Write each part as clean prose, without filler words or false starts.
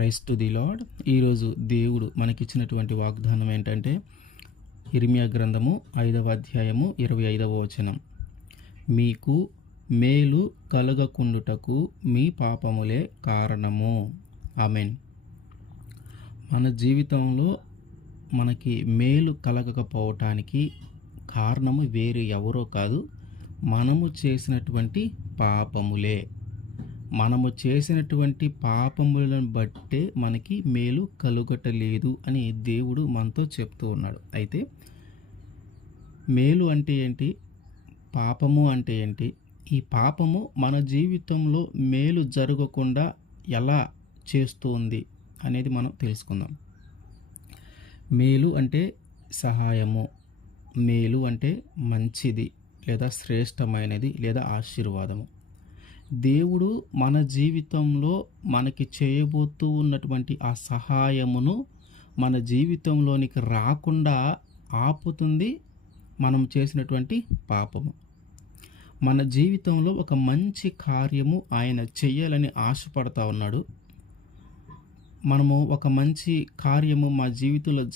Praise to the lord. ఈరోజు దేవుడు మనకిచ్చినటువంటి వాగ్దానం ఏంటంటే ఇర్మియా గ్రంథము 5వ అధ్యాయము 25వ వచనం. మీకు మేలు కలుగకుండుటకు మీ పాపములే కారణము. ఆమేన్. మన జీవితంలో మనకి మేలు కలగకపోవటానికి కారణము వేరే ఎవరో కాదు, మనము చేసినటువంటి పాపములే. మనము చేసినటువంటి పాపములను బట్టే మనకి మేలు కలుగటలేదు అని దేవుడు మనతో చెప్తూ ఉన్నాడు. అయితే మేలు అంటే ఏంటి, పాపము అంటే ఏంటి, ఈ పాపము మన జీవితంలో మేలు జరగకుండా ఎలా చేస్తుంది అనేది మనం తెలుసుకుందాం. మేలు అంటే సహాయము, మేలు అంటే మంచిది లేదా శ్రేష్టమైనది లేదా ఆశీర్వాదము. దేవుడు మన జీవితంలో మనకి చేయబోతూ ఉన్నటువంటి ఆ సహాయమును మన జీవితంలోనికి రాకుండా ఆపుతుంది మనం చేసినటువంటి పాపము. మన జీవితంలో ఒక మంచి కార్యము ఆయన చెయ్యాలని ఆశపడతా ఉన్నాడు. మనము ఒక మంచి కార్యము మా జీవితంలో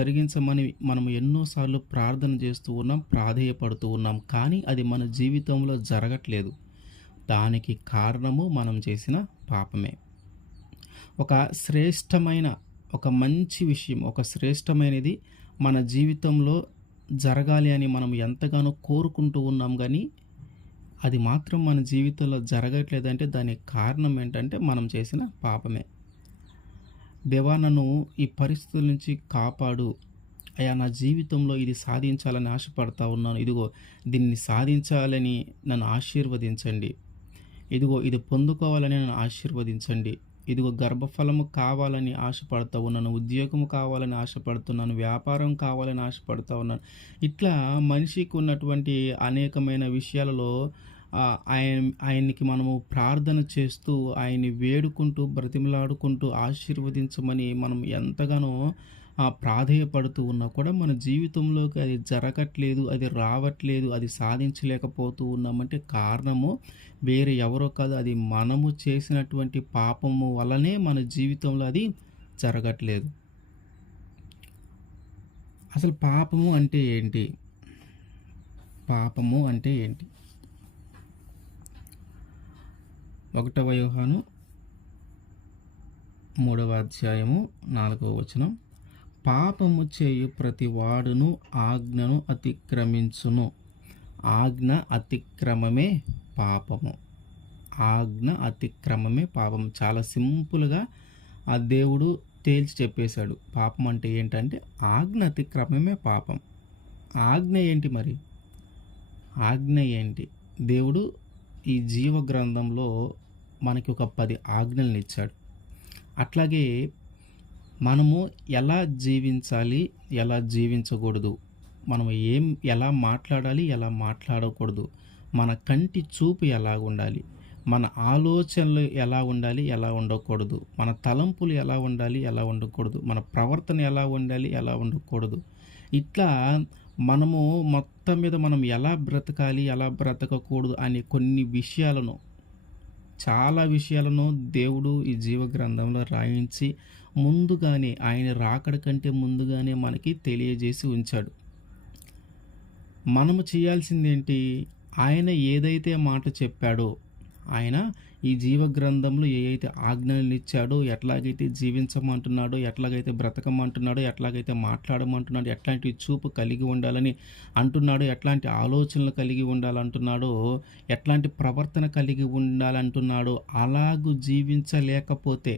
జరిగించమని మనము ఎన్నోసార్లు ప్రార్థన చేస్తూ ఉన్నాం, ప్రాధేయపడుతూ ఉన్నాం, కానీ అది మన జీవితంలో జరగట్లేదు. దానికి కారణము మనం చేసిన పాపమే. ఒక శ్రేష్టమైన, ఒక మంచి విషయం, ఒక శ్రేష్టమైనది మన జీవితంలో జరగాలి అని మనం ఎంతగానో కోరుకుంటూ ఉన్నాం, కానీ అది మాత్రం మన జీవితంలో జరగట్లేదంటే దానికి కారణం ఏంటంటే మనం చేసిన పాపమే. దేవా, నన్ను ఈ పరిస్థితుల నుంచి కాపాడు అయ్యా, నా జీవితంలో ఇది సాధించాలని ఆశపడతా ఉన్నాను, ఇదిగో దీన్ని సాధించాలని నన్ను ఆశీర్వదించండి, ఇదిగో ఇది పొందుకోవాలని నన్ను ఆశీర్వదించండి, ఇదిగో గర్భఫలము కావాలని ఆశపడతా ఉన్నాను, ఉద్యోగం కావాలని ఆశపడుతున్నాను, వ్యాపారం కావాలని ఆశపడతా ఉన్నాను. ఇట్లా మనిషికి ఉన్నటువంటి అనేకమైన విషయాలలో ఆయనకి మనము ప్రార్థన చేస్తూ, ఆయన్ని వేడుకుంటూ, బ్రతిమలాడుకుంటూ ఆశీర్వదించమని మనం ఎంతగానో ప్రాధేయపడుతూ ఉన్నా కూడా మన జీవితంలోకి అది జరగట్లేదు, అది రావట్లేదు, అది సాధించలేకపోతూ ఉన్నామంటే కారణము వేరే ఎవరో కాదు, అది మనము చేసినటువంటి పాపము వల్లనే మన జీవితంలో అది జరగట్లేదు. అసలు పాపము అంటే ఏంటి? పాపము అంటే ఏంటి? 1వ యోహాను 3వ అధ్యాయము 4వ వచనం. పాపము చేయు ప్రతి వాడును ఆజ్ఞను అతిక్రమించును, ఆజ్ఞ అతిక్రమమే పాపము. ఆజ్ఞ అతిక్రమమే పాపం. చాలా సింపుల్గా ఆ దేవుడు తేల్చి చెప్పేశాడు. పాపం అంటే ఏంటంటే ఆజ్ఞ అతిక్రమమే పాపం. ఆజ్ఞ ఏంటి మరి? ఆజ్ఞ ఏంటి? దేవుడు ఈ జీవ గ్రంథంలో మనకి ఒక 10 ఆజ్ఞలను ఇచ్చాడు. అట్లాగే మనము ఎలా జీవించాలి, ఎలా జీవించకూడదు, మనము ఎలా మాట్లాడాలి, ఎలా మాట్లాడకూడదు, మన కంటి చూపు ఎలా ఉండాలి, మన ఆలోచనలు ఎలా ఉండాలి, ఎలా ఉండకూడదు, మన తలంపులు ఎలా ఉండాలి, ఎలా ఉండకూడదు, మన ప్రవర్తన ఎలా ఉండాలి, ఎలా ఉండకూడదు, ఇట్లా మనము మొత్తం మీద మనం ఎలా బ్రతకాలి, ఎలా బ్రతకకూడదు అనే కొన్ని విషయాలను, చాలా విషయాలను దేవుడు ఈ జీవ గ్రంథంలో రాయించి ముందుగానే, ఆయన రాకడ కంటే ముందుగానే మనకి తెలియజేసి ఉంచాడు. మనము చేయాల్సిందేంటి? ఆయన ఏదైతే మాట చెప్పాడో, ఆయన ఈ జీవ గ్రంథంలో ఏవైతే ఆజ్ఞలు ఇచ్చాడో, ఎట్లాగైతే జీవించమంటున్నాడో, ఎట్లాగైతే బ్రతకమంటున్నాడో, ఎట్లాగైతే మాట్లాడమంటున్నాడో, ఎట్లాంటి చూపు కలిగి ఉండాలని అంటున్నాడో, ఎట్లాంటి ఆలోచనలు కలిగి ఉండాలంటున్నాడో, ఎట్లాంటి ప్రవర్తన కలిగి ఉండాలంటున్నాడో, అలాగూ జీవించలేకపోతే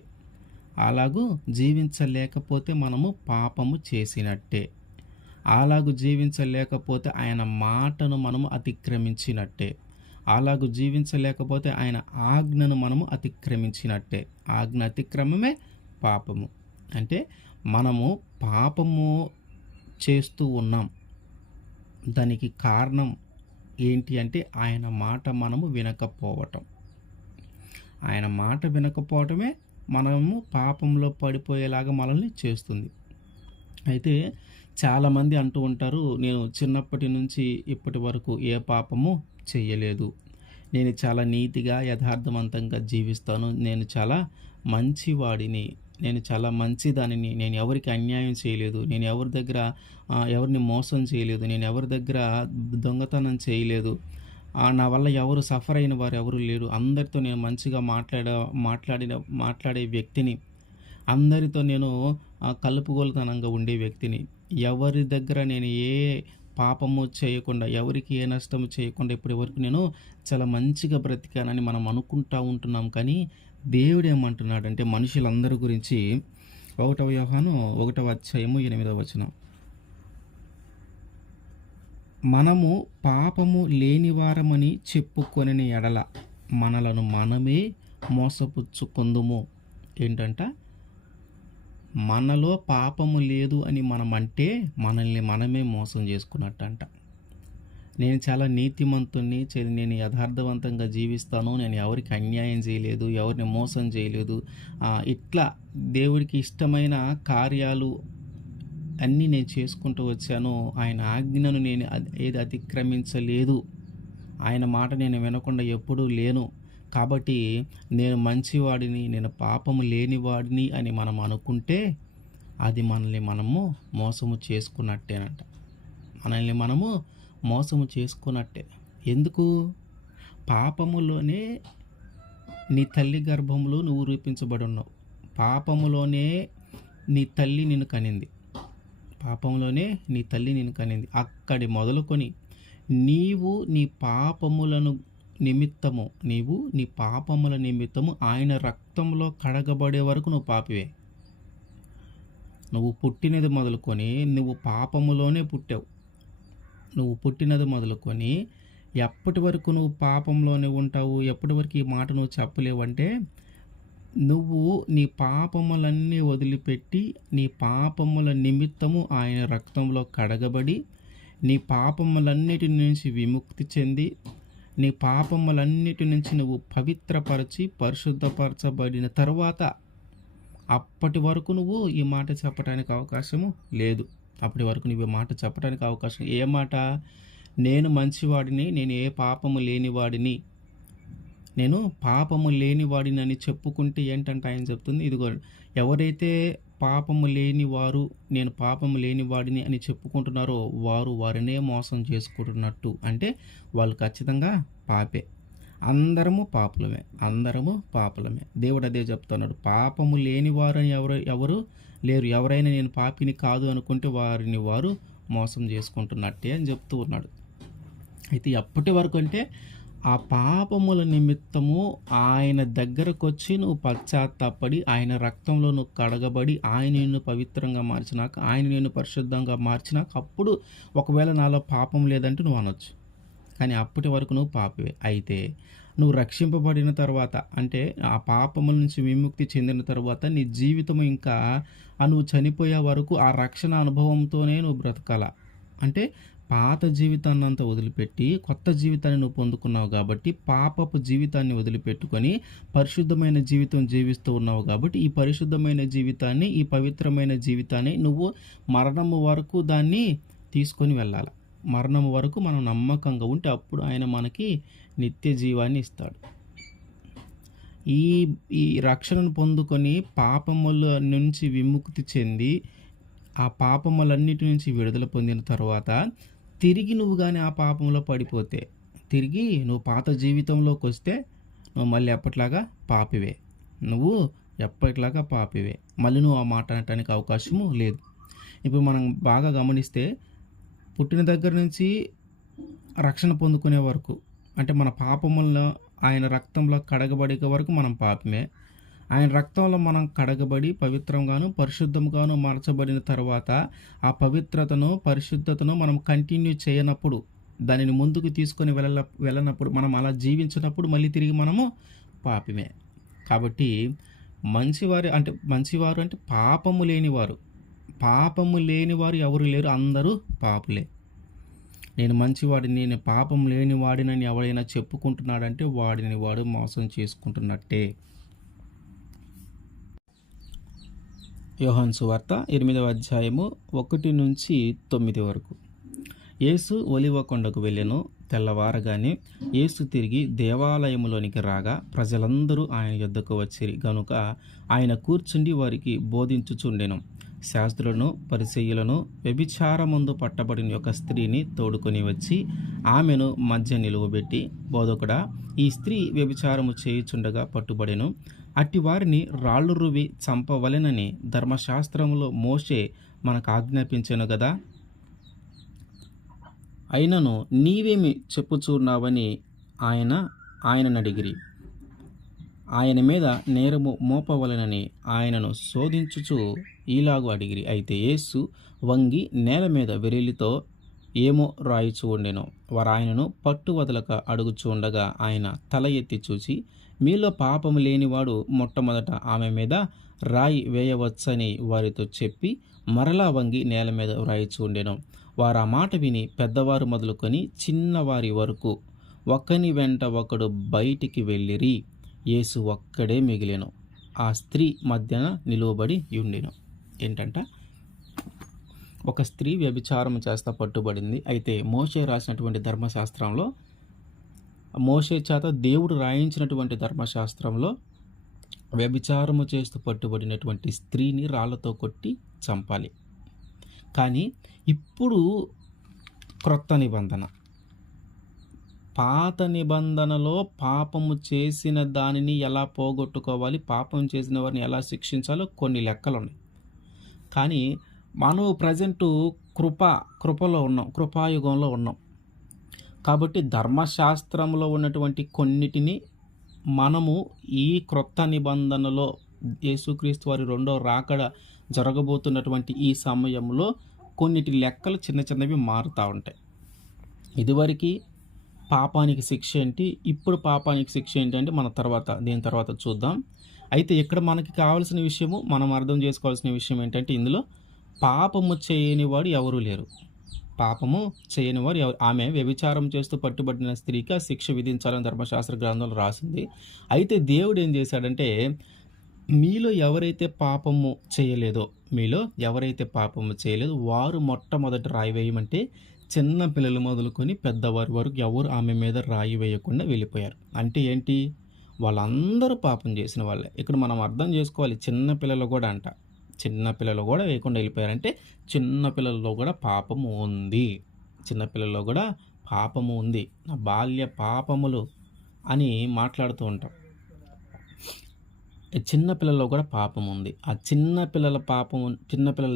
మనము పాపము చేసినట్టే. అలాగూ జీవించలేకపోతే ఆయన మాటను మనము అతిక్రమించినట్టే. అలాగూ జీవించలేకపోతే ఆయన ఆజ్ఞను మనము అతిక్రమించినట్టే. ఆజ్ఞ అతిక్రమమే పాపము. అంటే మనము పాపము చేస్తూ ఉన్నాం. దానికి కారణం ఏంటి అంటే ఆయన మాట మనము వినకపోవటం. ఆయన మాట వినకపోవటమే మనము పాపంలో పడిపోయేలాగా మనల్ని చేస్తుంది. అయితే చాలామంది అంటూ ఉంటారు, నేను చిన్నప్పటి నుంచి ఇప్పటి వరకు ఏ పాపము చెయ్యలేదు, నేను చాలా నీతిగా యథార్థవంతంగా జీవిస్తాను, నేను చాలా మంచివాడిని, నేను చాలా మంచిదానిని, నేను ఎవరికి అన్యాయం చేయలేదు, నేను ఎవరి దగ్గర ఎవరిని మోసం చేయలేదు, నేను ఎవరి దగ్గర దొంగతనం చేయలేదు, నా వల్ల ఎవరు సఫర్ అయిన వారు ఎవరు లేరు, అందరితో నేను మంచిగా మాట్లాడే వ్యక్తిని, అందరితో నేను కలుపుగోలుతనంగా ఉండే వ్యక్తిని, ఎవరి దగ్గర నేను ఏ పాపము చేయకుండా, ఎవరికి ఏ నష్టము చేయకుండా ఇప్పటి వరకు నేను చాలా మంచిగా బ్రతికానని మనం అనుకుంటా ఉంటున్నాం. కానీ దేవుడు ఏమంటున్నాడంటే మనుషులందరి గురించి 1 యోహాను 1వ అధ్యాయము 8వ వచనం, మనము పాపము లేనివారమని చెప్పుకొనిన ఎడల మనలను మనమే మోసపుచ్చుకొందుము. ఏంటంట? మనలో పాపము లేదు అని మనం అంటే మనల్ని మనమే మోసం చేసుకున్నట్టంట. నేను చాలా నీతిమంతుణ్ణి, నేను యథార్థవంతంగా జీవిస్తాను, నేను ఎవరికి అన్యాయం చేయలేదు, ఎవరిని మోసం చేయలేదు, ఇట్లా దేవుడికి ఇష్టమైన కార్యాలు అన్నీ నేను చేసుకుంటూ వచ్చాను, ఆయన ఆజ్ఞను నేను ఏది అతిక్రమించలేదు, ఆయన మాట నేను వినకుండా ఎప్పుడూ లేను, కాబట్టి నేను మంచివాడిని, నేను పాపము లేనివాడిని అని మనం అనుకుంటే అది మనల్ని మనము మోసము చేసుకున్నట్టేనంట. మనల్ని మనము మోసము చేసుకున్నట్టే. ఎందుకు? పాపములోనే నీ తల్లి గర్భంలో నువ్వు రూపించబడి ఉన్నావు. పాపములోనే నీ తల్లి నిన్ను కనింది. పాపంలోనే నీ తల్లి నిన్ను కనింది. అక్కడి మొదలుకొని నీవు నీ పాపముల నిమిత్తము ఆయన రక్తంలో కడగబడే వరకు నువ్వు పాపివే. నువ్వు పుట్టినది మొదలుకొని నువ్వు పాపములోనే పుట్టావు. నువ్వు పుట్టినది మొదలుకొని ఎప్పటి వరకు నువ్వు పాపంలోనే ఉంటావు, ఎప్పటి వరకు ఈ మాట నువ్వు చెప్పలేవంటే, నువ్వు నీ పాపములన్నీ వదిలిపెట్టి నీ పాపముల నిమిత్తము ఆయన రక్తంలో కడగబడి నీ పాపములన్నిటి నుంచి విముక్తి చెంది నీ పాపములన్నిటి నుంచి నువ్వు పవిత్రపరచి పరిశుద్ధపరచబడిన తర్వాత అప్పటి వరకు నువ్వు ఈ మాట చెప్పడానికి అవకాశము లేదు. అప్పటి వరకు నువ్వు మాట చెప్పడానికి అవకాశం. ఏ మాట? నేను మంచివాడిని, నేను ఏ పాపము లేనివాడిని, నేను పాపము లేనివాడిని అని చెప్పుకుంటే ఏంటంటే ఆయన చెప్తుంది, ఇదిగో ఎవరైతే పాపము లేనివారు, నేను పాపము లేనివాడిని అని చెప్పుకుంటున్నారో వారినే మోసం చేసుకుంటున్నట్టు. అంటే వాళ్ళు ఖచ్చితంగా పాపే. అందరము పాపులమే. దేవుడు అదే చెప్తున్నాడు. పాపము లేనివారు అని ఎవరు లేరు. ఎవరైనా నేను పాపిని కాదు అనుకుంటే వారిని వారు మోసం చేసుకుంటున్నట్టే అని చెప్తూ ఉన్నాడు. అయితే ఎప్పటి వరకు అంటే ఆ పాపముల నిమిత్తము ఆయన దగ్గరకు వచ్చి నువ్వు పశ్చాత్తాపడి ఆయన రక్తంలో నువ్వు కడగబడి ఆయన నిన్ను పవిత్రంగా మార్చినాక, ఆయన నిన్ను పరిశుద్ధంగా మార్చినాక అప్పుడు ఒకవేళ నాలో పాపం లేదంటే నువ్వు అనొచ్చు. కానీ అప్పటి వరకు నువ్వు పాపవే. అయితే నువ్వు రక్షింపబడిన తర్వాత, అంటే ఆ పాపముల నుంచి విముక్తి చెందిన తర్వాత నీ జీవితం ఇంకా నువ్వు చనిపోయే వరకు ఆ రక్షణ అనుభవంతోనే నువ్వు బ్రతకాల. అంటే పాత జీవితాన్ని అంతా వదిలిపెట్టి కొత్త జీవితాన్ని నువ్వు పొందుకున్నావు కాబట్టి, పాపపు జీవితాన్ని వదిలిపెట్టుకొని పరిశుద్ధమైన జీవితం జీవిస్తూ ఉన్నావు కాబట్టి, ఈ పరిశుద్ధమైన జీవితాన్ని, ఈ పవిత్రమైన జీవితాన్ని నువ్వు మరణము వరకు దాన్ని తీసుకొని వెళ్ళాలి. మరణం వరకు మనం నమ్మకంగా ఉంటే అప్పుడు ఆయన మనకి నిత్య జీవాన్ని ఇస్తాడు. ఈ రక్షణను పొందుకొని పాపముల నుంచి విముక్తి చెంది ఆ పాపములన్నిటి నుంచి విడుదల పొందిన తర్వాత తిరిగి నువ్వు కానీ ఆ పాపంలో పడిపోతే, తిరిగి నువ్వు పాత జీవితంలోకి వస్తే నువ్వు మళ్ళీ ఎప్పటిలాగా పాపివే. మళ్ళీ నువ్వు ఆ మాట అనటానికి అవకాశము లేదు. ఇప్పుడు మనం బాగా గమనిస్తే పుట్టిన దగ్గర నుంచి రక్షణ పొందుకునే వరకు, అంటే మన పాపములను ఆయన రక్తంలో కడగబడే వరకు మనం పాపమే. ఆయన రక్తంలో మనం కడగబడి పవిత్రంగాను పరిశుద్ధంగాను మార్చబడిన తర్వాత ఆ పవిత్రతను పరిశుద్ధతను మనం కంటిన్యూ చేయనప్పుడు, దానిని ముందుకు తీసుకొని వెళ్ళనప్పుడు, మనం అలా జీవించినప్పుడు మళ్ళీ తిరిగి మనము పాపమే. కాబట్టి మంచివారు అంటే పాపము లేనివారు ఎవరు లేరు, అందరూ పాపులే. నేను మంచివాడిని, నేను పాపం లేనివాడినని ఎవరైనా చెప్పుకుంటున్నాడంటే వాడిని వాడు మోసం చేసుకుంటున్నట్టే. యోహాను సువార్త 8వ అధ్యాయము 1 నుంచి 9 వరకు. యేసు ఒలివ కొండకు వెళ్ళెను. తెల్లవారగానే యేసు తిరిగి దేవాలయములోనికి రాగా ప్రజలందరూ ఆయన యొద్దకు వచ్చిరి గనుక ఆయన కూర్చుండి వారికి బోధించుచుండెను. శాస్త్రులను పరిసయ్యులను వ్యభిచారమందు పట్టబడిన ఒక స్త్రీని తోడుకొని వచ్చి ఆమెను మధ్య నిలువబెట్టి, బోధకుడా, ఈ స్త్రీ వ్యభిచారము చేయుచుండగా పట్టుబడెను. అట్టి వారిని రాళ్ళు రువి చంపవలెనని ధర్మశాస్త్రములో మోషే మనకు ఆజ్ఞాపించెను గదా. అయినను నీవేమి చెప్పుచున్నావని ఆయనను అడిగిరి. ఆయన మీద నేరము మోపవలెనని ఆయనను శోధించుచు ఈలాగు అడిగిరి. అయితే యేసు వంగి నేల మీద వెరిలితో ఏమో రాయిచూ ఉండెను. వారు ఆయనను పట్టు వదలక అడుగుచూ ఉండగా ఆయన తల ఎత్తి చూచి, మీలో పాపము లేనివాడు మొట్టమొదట ఆమె మీద రాయి వేయవచ్చని వారితో చెప్పి మరలా వంగి నేల మీద రాయిచూ ఉండెను. వారు ఆ మాట విని పెద్దవారు మొదలుకొని చిన్నవారి వరకు ఒకని వెంట ఒకడు బయటికి వెళ్ళిరి. యేసు ఒక్కడే మిగిలెను. ఆ స్త్రీ మధ్యన నిలువబడి ఉండెను. ఏంటంట, ఒక స్త్రీ వ్యభిచారం చేస్తా పట్టుబడింది. అయితే మోషే రాసినటువంటి ధర్మశాస్త్రంలో, మోషే చేత దేవుడు రాయించినటువంటి ధర్మశాస్త్రంలో వ్యభిచారము చేస్తూ పట్టుబడినటువంటి స్త్రీని రాళ్లతో కొట్టి చంపాలి. కానీ ఇప్పుడు క్రొత్త నిబంధన, పాత నిబంధనలో పాపము చేసిన దానిని ఎలా పోగొట్టుకోవాలి, పాపం చేసిన వారిని ఎలా శిక్షించాలో కొన్ని లెక్కలు ఉన్నాయి. కానీ మనం ప్రజెంటు కృపలో ఉన్నాం, కృపాయుగంలో ఉన్నాం. కాబట్టి ధర్మశాస్త్రంలో ఉన్నటువంటి కొన్నిటిని మనము ఈ క్రొత్త నిబంధనలో యేసుక్రీస్తు వారి రెండో రాకడ జరగబోతున్నటువంటి ఈ సమయంలో కొన్నిటి లెక్కలు చిన్న చిన్నవి మారుతూ ఉంటాయి. ఇదివరకు పాపానికి శిక్ష ఏంటి, ఇప్పుడు పాపానికి శిక్ష ఏంటంటే దీని తర్వాత చూద్దాం. అయితే ఇక్కడ మనకి కావాల్సిన విషయము, మనం అర్థం చేసుకోవాల్సిన విషయం ఏంటంటే, ఇందులో పాపము చేయనివాడు ఎవరూ లేరు. పాపము చేయనివారు ఆమె వ్యభిచారం చేస్తూ పట్టుబడిన స్త్రీకి ఆ శిక్ష విధించాలని ధర్మశాస్త్ర గ్రంథంలో రాసింది. అయితే దేవుడు ఏం చేశాడంటే, మీలో ఎవరైతే పాపము చేయలేదో వారు మొట్టమొదట రాయి వేయమంటే చిన్న పిల్లలు మొదలుకొని పెద్దవారి వరకు ఎవరు ఆమె మీద రాయి వేయకుండా వెళ్ళిపోయారు. అంటే ఏంటి, వాళ్ళందరూ పాపం చేసిన వాళ్ళే. ఇక్కడ మనం అర్థం చేసుకోవాలి, చిన్నపిల్లలు కూడా వేయకుండా వెళ్ళిపోయారంటే చిన్నపిల్లల్లో కూడా పాపము ఉంది. నా బాల్య పాపములు అని మాట్లాడుతూ ఉంటాం. చిన్నపిల్లల్లో కూడా పాపం ఉంది. ఆ చిన్నపిల్లల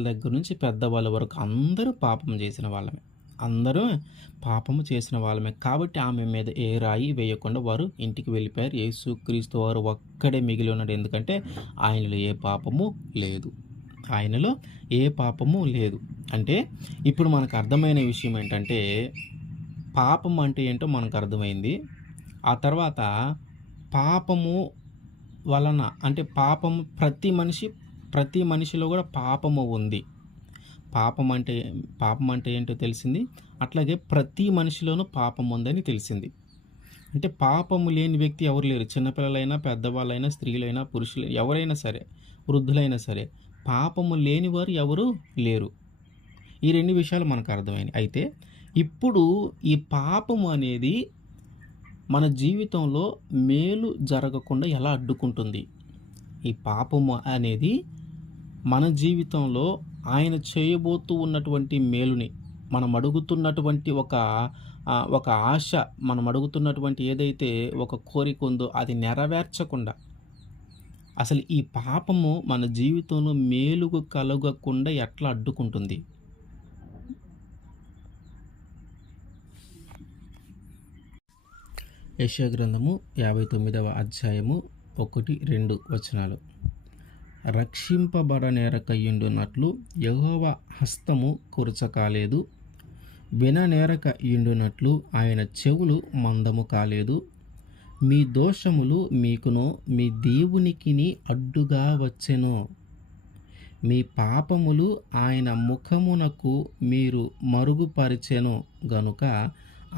దగ్గర నుంచి పెద్దవాళ్ళ వరకు అందరూ పాపము చేసిన వాళ్ళమే. కాబట్టి ఆమె మీద ఏ రాయి వేయకుండా వారు ఇంటికి వెళ్ళిపోయారు. యేసుక్రీస్తు వారు ఒక్కడే మిగిలి ఉన్నాడు. ఎందుకంటే ఆయనలో ఏ పాపము లేదు. అంటే ఇప్పుడు మనకు అర్థమైన విషయం ఏంటంటే, పాపం అంటే ఏంటో మనకు అర్థమైంది. ఆ తర్వాత పాపము వలన, అంటే పాపము ప్రతి మనిషిలో కూడా పాపము ఉంది. పాపం అంటే ఏంటో తెలిసింది. అట్లాగే ప్రతి మనిషిలోనూ పాపం ఉందని తెలిసింది. అంటే పాపము లేని వ్యక్తి ఎవరు లేరు. చిన్నపిల్లలైనా, పెద్దవాళ్ళైనా, స్త్రీలైనా, పురుషులు, ఎవరైనా సరే, వృద్ధులైనా సరే, పాపము లేని వారు ఎవరు లేరు. ఈ రెండు విషయాలు మనకు అర్థమైనవి. అయితే ఇప్పుడు ఈ పాపము అనేది మన జీవితంలో మేలు జరగకుండా ఎలా అడ్డుకుంటుంది? ఈ పాపము అనేది మన జీవితంలో ఆయన చేయబోతూ ఉన్నటువంటి మేలుని, మనం అడుగుతున్నటువంటి ఒక ఆశ, మనం అడుగుతున్నటువంటి ఏదైతే ఒక కోరిక ఉందో అది నెరవేర్చకుండా, అసలు ఈ పాపము మన జీవితంలో మేలుకు కలగకుండా ఎట్లా అడ్డుకుంటుంది? యెషయా గ్రంథము 59వ అధ్యాయము 1-2 వచనాలు. రక్షింపబడనేరకయుండునట్లు యెహోవా హస్తము కురచకాలేదు, విననేరకయుండునట్లు ఆయన చెవులు మందము కాలేదు. మీ దోషములు మీకును మీ దేవునికిని అడ్డుగా వచ్చెను. మీ పాపములు ఆయన ముఖమునకు మీరు మరుగుపరిచెను గనుక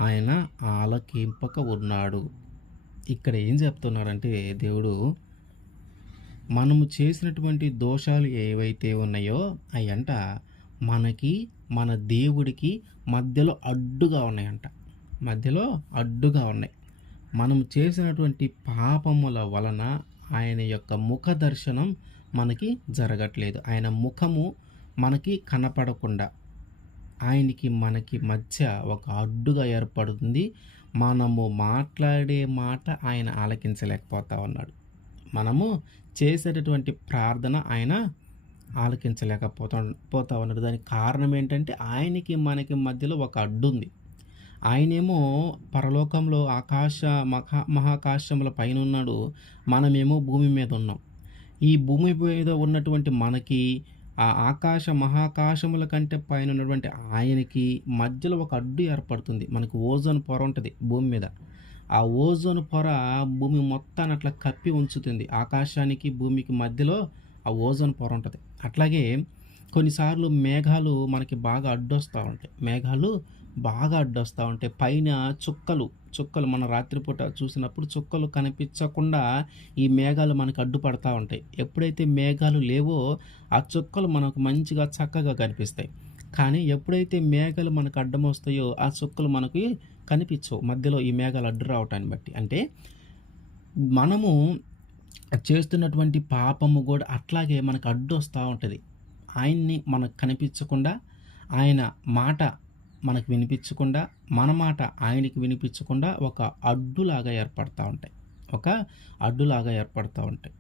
ఆయన ఆలకింపక ఉన్నాడు. ఇక్కడ ఏం చెప్తున్నారంటే, దేవుడు మనము చేసినటువంటి దోషాలు ఏవైతే ఉన్నాయో అయ్యంట మనకి, మన దేవుడికి మధ్యలో అడ్డుగా ఉన్నాయంట. మధ్యలో అడ్డుగా ఉన్నాయి. మనం చేసినటువంటి పాపముల వలన ఆయన యొక్క ముఖ దర్శనం మనకి జరగట్లేదు. ఆయన ముఖము మనకి కనపడకుండా ఆయనకి మనకి మధ్య ఒక అడ్డుగా ఏర్పడుతుంది. మనము మాట్లాడే మాట ఆయన ఆలకించలేకపోతా ఉన్నాడు. మనము చేసేటటువంటి ప్రార్థన ఆయన పోతా ఉన్నాడు. దానికి కారణం ఏంటంటే ఆయనకి మనకి మధ్యలో ఒక అడ్డుంది. ఆయనేమో పరలోకంలో ఆకాశ మహాకాశముల పైనున్నాడు. మనమేమో భూమి మీద ఉన్నాం. ఈ భూమి మీద ఉన్నటువంటి మనకి ఆ ఆకాశ మహాకాశముల కంటే పైన ఉన్నటువంటి ఆయనకి మధ్యలో ఒక అడ్డు ఏర్పడుతుంది. మనకు ఓజోన్ పొర ఉంటుంది భూమి మీద. ఆ ఓజోన్ పొర భూమి మొత్తాన్ని అట్లా కప్పి ఉంచుతుంది. ఆకాశానికి భూమికి మధ్యలో ఆ ఓజోన్ పొర ఉంటుంది. అట్లాగే కొన్నిసార్లు మేఘాలు మనకి బాగా అడ్డొస్తూ ఉంటాయి. మేఘాలు బాగా అడ్డొస్తూ ఉంటాయి. పైన చుక్కలు మన రాత్రిపూట చూసినప్పుడు చుక్కలు కనిపించకుండా ఈ మేఘాలు మనకు అడ్డుపడతా ఉంటాయి. ఎప్పుడైతే మేఘాలు లేవో ఆ చుక్కలు మనకు మంచిగా చక్కగా కనిపిస్తాయి. కానీ ఎప్పుడైతే మేఘాలు మనకు అడ్డం వస్తాయో ఆ చుక్కలు మనకి కనిపించవు. మధ్యలో ఈ మేఘాలు అడ్డు రావటాన్ని బట్టి. అంటే మనము చేస్తున్నటువంటి పాపము కూడా అట్లాగే మనకు అడ్డు వస్తూ ఉంటుంది. ఆయన్ని మనకు కనిపించకుండా, ఆయన మాట మనకు వినిపించకుండా, మన మాట ఆయనకి వినిపించకుండా ఒక అడ్డులాగా ఏర్పడతా ఉంటాయి. ఒక అడ్డులాగా ఏర్పడతా ఉంటాయి.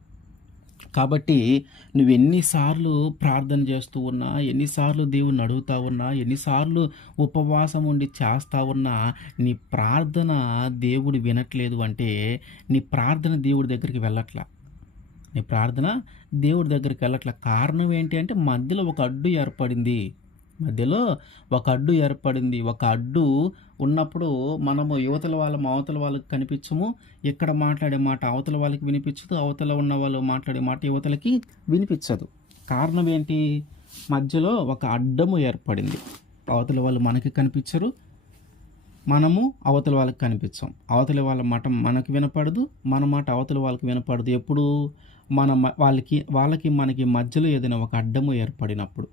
కాబట్టి నువ్వు ఎన్నిసార్లు ప్రార్థన చేస్తూ ఉన్నా, ఎన్నిసార్లు దేవుణ్ణి అడుగుతా ఉన్నా, ఎన్నిసార్లు ఉపవాసం ఉండి చేస్తా ఉన్నా, నీ ప్రార్థన దేవుడు వినట్లేదు అంటే నీ ప్రార్థన దేవుడి దగ్గరికి వెళ్ళట్లా. నీ ప్రార్థన దేవుడి దగ్గరికి వెళ్ళట్ల. కారణం ఏంటి అంటే మధ్యలో ఒక అడ్డు ఏర్పడింది. మధ్యలో ఒక అడ్డు ఏర్పడింది. ఒక అడ్డు ఉన్నప్పుడు మనము అవతల వాళ్ళకి కనిపించము. ఇక్కడ మాట్లాడే మాట అవతల వాళ్ళకి వినిపించదు. అవతల ఉన్న వాళ్ళు మాట్లాడే మాట యువతలకి వినిపించదు. కారణం ఏంటి? మధ్యలో ఒక అడ్డము ఏర్పడింది. అవతల వాళ్ళు మనకి కనిపించరు, మనము అవతల వాళ్ళకి కనిపించాం. అవతల వాళ్ళ మాట మనకి వినపడదు, మన మాట అవతల వాళ్ళకి వినపడదు. ఎప్పుడు వాళ్ళకి మనకి మధ్యలో ఏదైనా ఒక అడ్డము ఏర్పడినప్పుడు.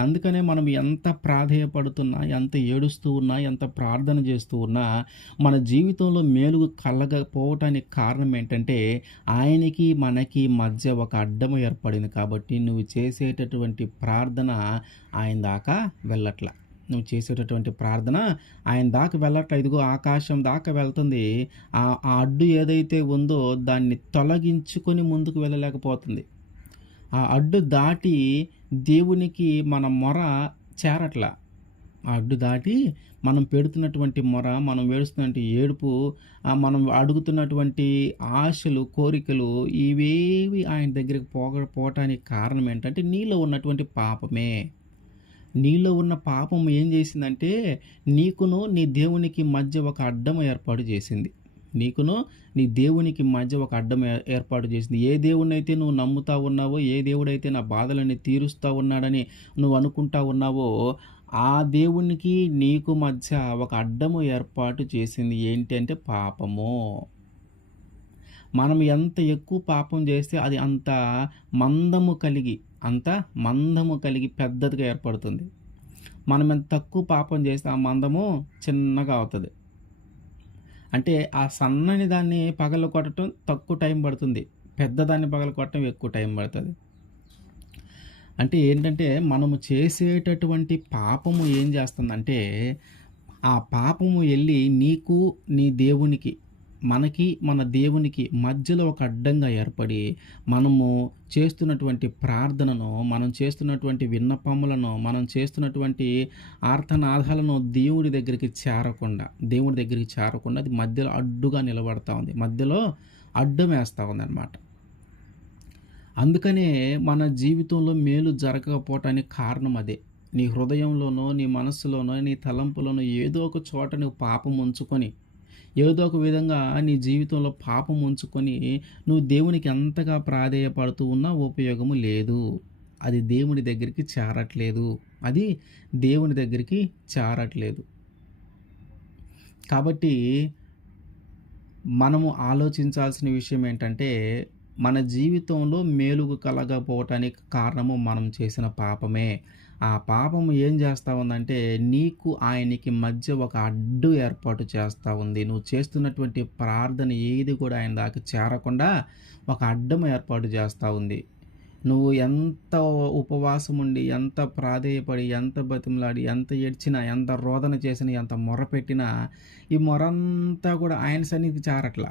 అందుకనే మనం ఎంత ప్రాధేయపడుతున్నా, ఎంత ఏడుస్తూ ఉన్నా, ఎంత ప్రార్థన చేస్తూ ఉన్నా మన జీవితంలో మేలు కలగపోవటానికి కారణం ఏంటంటే ఆయనకి మనకి మధ్య ఒక అడ్డము ఏర్పడింది. కాబట్టి నువ్వు చేసేటటువంటి ప్రార్థన ఆయన దాకా వెళ్ళట్ల. నువ్వు చేసేటటువంటి ప్రార్థన ఆయన దాకా వెళ్ళట్ల. ఇదిగో ఆకాశం దాకా వెళ్తుంది. ఆ అడ్డు ఏదైతే ఉందో దాన్ని తొలగించుకొని ముందుకు వెళ్ళలేకపోతుంది. ఆ అడ్డు దాటి దేవునికి మన మొర చేరట్ల. ఆ అడ్డు దాటి మనం పెడుతున్నటువంటి మొర, మనం ఏడుస్తున్నటువంటి ఏడుపు, మనం అడుగుతున్నటువంటి ఆశలు, కోరికలు ఇవేవి ఆయన దగ్గరికి పోవటానికి కారణం ఏంటంటే నీలో ఉన్నటువంటి పాపమే. నీలో ఉన్న పాపం ఏం చేసిందంటే నీకును నీ దేవునికి మధ్య ఒక అడ్డం ఏర్పాటు చేసింది. నీకును నీ దేవునికి మధ్య ఒక అడ్డం ఏర్పాటు చేసింది. ఏ దేవుడినైతే నువ్వు నమ్ముతా ఉన్నావో, ఏ దేవుడైతే నా బాధలని తీరుస్తూ ఉన్నాడని నువ్వు అనుకుంటా ఉన్నావో ఆ దేవునికి నీకు మధ్య ఒక అడ్డము ఏర్పాటు చేసింది. ఏంటి అంటే పాపము. మనం ఎంత ఎక్కువ పాపం చేస్తే అది అంత మందము కలిగి పెద్దదిగా ఏర్పడుతుంది. మనం ఎంత తక్కువ పాపం చేస్తే ఆ మందము చిన్నగా అవుతుంది. అంటే ఆ సన్నని దాన్ని పగలగొట్టడం తక్కువ టైం పడుతుంది, పెద్దదాన్ని పగలగొట్టడం ఎక్కువ టైం పడుతుంది. అంటే ఏంటంటే మనము చేసేటటువంటి పాపము ఏం చేస్తుందంటే ఆ పాపము వెళ్ళి నీకు నీ దేవునికి, మనకి మన దేవునికి మధ్యలో ఒక అడ్డంగా ఏర్పడి మనము చేస్తున్నటువంటి ప్రార్థనను, మనం చేస్తున్నటువంటి విన్నపములను, మనం చేస్తున్నటువంటి ఆర్తనాదాలను దేవుడి దగ్గరికి చేరకుండా అది మధ్యలో అడ్డుగా నిలబడతా ఉంది. మధ్యలో అడ్డం వేస్తూ ఉందన్నమాట. అందుకనే మన జీవితంలో మేలు జరగకపోవటానికి కారణం అదే. నీ హృదయంలోనో, నీ మనస్సులోనో, నీ తలంపులోనో ఏదో ఒక చోట నువ్వు పాపం ఉంచుకొని, ఏదో ఒక విధంగా నీ జీవితంలో పాపం ఉంచుకొని నువ్వు దేవునికి ఎంతగా ప్రాధేయపడుతూ ఉన్నా ఉపయోగము లేదు. అది దేవుని దగ్గరికి చేరట్లేదు. కాబట్టి మనము ఆలోచించాల్సిన విషయం ఏంటంటే మన జీవితంలో మేలుకు కలగకపోవటానికి కారణము మనం చేసిన పాపమే. ఆ పాపము ఏం చేస్తా ఉందంటే, నీకు ఆయనకి మధ్య ఒక అడ్డు ఏర్పాటు చేస్తా ఉంది. నువ్వు చేస్తున్నటువంటి ప్రార్థన ఏది కూడా ఆయన దాకా చేరకుండా ఒక అడ్డం ఏర్పాటు చేస్తా ఉంది. నువ్వు ఎంత ఉపవాసం ఉండి, ఎంత ప్రాధేయపడి, ఎంత బతిమలాడి, ఎంత ఏడ్చినా, ఎంత రోదన చేసినా, ఎంత మొర్రపెట్టినా, ఈ మొరంతా కూడా ఆయన సన్నిధికి చేరట్ల.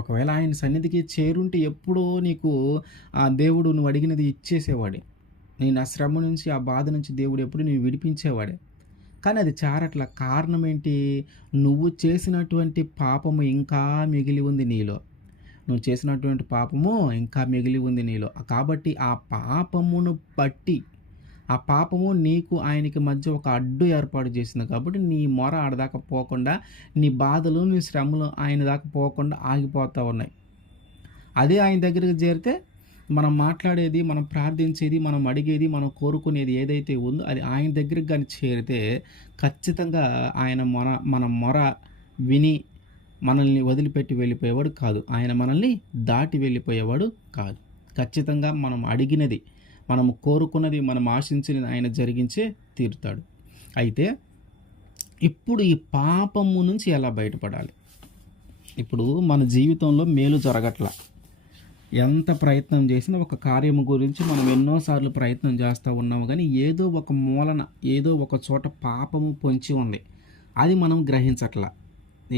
ఒకవేళ ఆయన సన్నిధికి చేరుంటే ఎప్పుడో నీకు ఆ దేవుడు నువ్వు అడిగినది ఇచ్చేసేవాడే. నేను ఆ శ్రమ నుంచి, ఆ బాధ నుంచి దేవుడు ఎప్పుడు నిన్ను విడిపించేవాడే. కానీ అది చేరట్ల. కారణం ఏంటి? నువ్వు చేసినటువంటి పాపము ఇంకా మిగిలి ఉంది నీలో. నువ్వు చేసినటువంటి పాపము ఇంకా మిగిలి ఉంది నీలో. కాబట్టి ఆ పాపమును బట్టి, ఆ పాపము నీకు ఆయనకి మధ్య ఒక అడ్డు ఏర్పాటు చేసింది కాబట్టి నీ మొర ఆడదాకా పోకుండా, నీ బాధలు, నీ శ్రమలు ఆయన దాకా పోకుండా ఆగిపోతూ ఉన్నాయి. అదే ఆయన దగ్గరికి చేరితే మనం మాట్లాడేది, మనం ప్రార్థించేది, మనం అడిగేది, మనం కోరుకునేది ఏదైతే ఉందో అది ఆయన దగ్గరికి గాని చేరితే ఖచ్చితంగా ఆయన మన మొర విని మనల్ని వదిలిపెట్టి వెళ్ళిపోయేవాడు కాదు. ఆయన మనల్ని దాటి వెళ్ళిపోయేవాడు కాదు. ఖచ్చితంగా మనం అడిగినది, మనం కోరుకున్నది, మనం ఆశించినది ఆయన జరిగించే తీరుతాడు. అయితే ఇప్పుడు ఈ పాపము నుంచి ఎలా బయటపడాలి? ఇప్పుడు మన జీవితంలో మేలు జరగట్ల. ఎంత ప్రయత్నం చేసినా ఒక కార్యము గురించి మనం ఎన్నోసార్లు ప్రయత్నం చేస్తూ ఉన్నాము కానీ ఏదో ఒక మూలన, ఏదో ఒక చోట పాపము పొంచి ఉంది. అది మనం గ్రహించట్ల.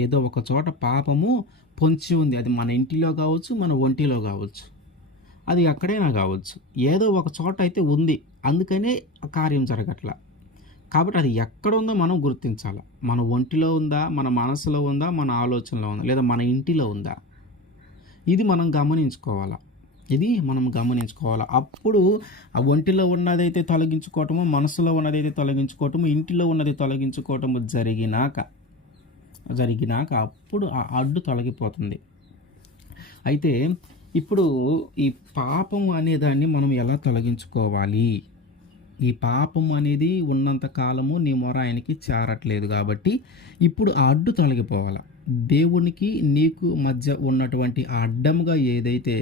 ఏదో ఒక చోట పాపము పొంచి ఉంది. అది మన ఇంటిలో కావచ్చు, మన ఒంటిలో కావచ్చు, అది ఎక్కడైనా కావచ్చు. ఏదో ఒక చోట అయితే ఉంది. అందుకనే ఆ కార్యం జరగట్ల. కాబట్టి అది ఎక్కడ ఉందో మనం గుర్తించాలి. మన ఒంటిలో ఉందా, మన మనసులో ఉందా, మన ఆలోచనలో ఉందా, లేదా మన ఇంటిలో ఉందా? ఇది మనం గమనించుకోవాలా. అప్పుడు ఆ ఒంటిలో ఉన్నదైతే తొలగించుకోవటము, మనసులో ఉన్నదైతే తొలగించుకోవటము, ఇంటిలో ఉన్నది తొలగించుకోవటము జరిగినాక అప్పుడు ఆ అడ్డు తొలగిపోతుంది. అయితే ఇప్పుడు ఈ పాపము అనేదాన్ని మనం ఎలా తొలగించుకోవాలి? ఈ పాపం అనేది ఉన్నంత కాలము నీ మొర ఆయనకి చేరట్లేదు కాబట్టి ఇప్పుడు ఆ అడ్డు తొలగిపోవాలి. దేవునికి నీకు మధ్య ఉన్నటువంటి ఆ అడ్డముగా ఏదైతే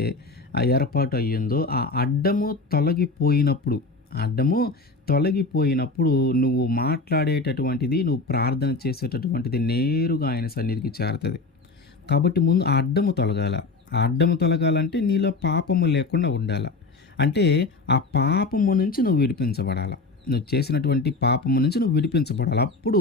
ఏర్పాటు అయ్యిందో ఆ అడ్డము తొలగిపోయినప్పుడు నువ్వు మాట్లాడేటటువంటిది, నువ్వు ప్రార్థన చేసేటటువంటిది నేరుగా ఆయన సన్నిధికి చేరుతుంది. కాబట్టి ముందు ఆ అడ్డము తొలగాల. ఆ అడ్డము తొలగాలంటే నీలో పాపము లేకుండా ఉండాలి. అంటే ఆ పాపము నుంచి నువ్వు విడిపించబడాలి. నువ్వు చేసినటువంటి పాపము నుంచి నువ్వు విడిపించబడాలి. అప్పుడు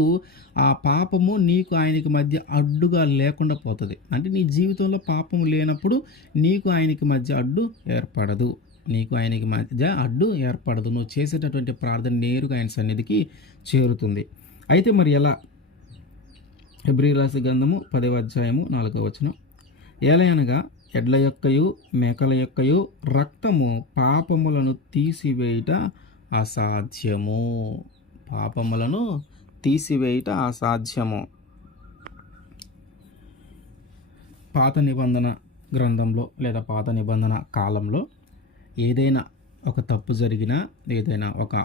ఆ పాపము నీకు ఆయనకి మధ్య అడ్డుగా లేకుండా పోతుంది. అంటే నీ జీవితంలో పాపము లేనప్పుడు నీకు ఆయనకి మధ్య అడ్డు ఏర్పడదు. నువ్వు చేసేటటువంటి ప్రార్థన నేరుగా ఆయన సన్నిధికి చేరుతుంది. అయితే మరి ఎలా? హెబ్రీ రాసిన గ్రంథము 10వ అధ్యాయము 4వ వచనం. ఏలయనగా ఎడ్ల యొక్కయు మేకల యొక్కయు రక్తము పాపములను తీసివేయుట అసాధ్యము. పాత నిబంధన గ్రంథంలో లేదా పాత నిబంధన కాలంలో ఏదైనా ఒక తప్పు జరిగినా, ఏదైనా ఒక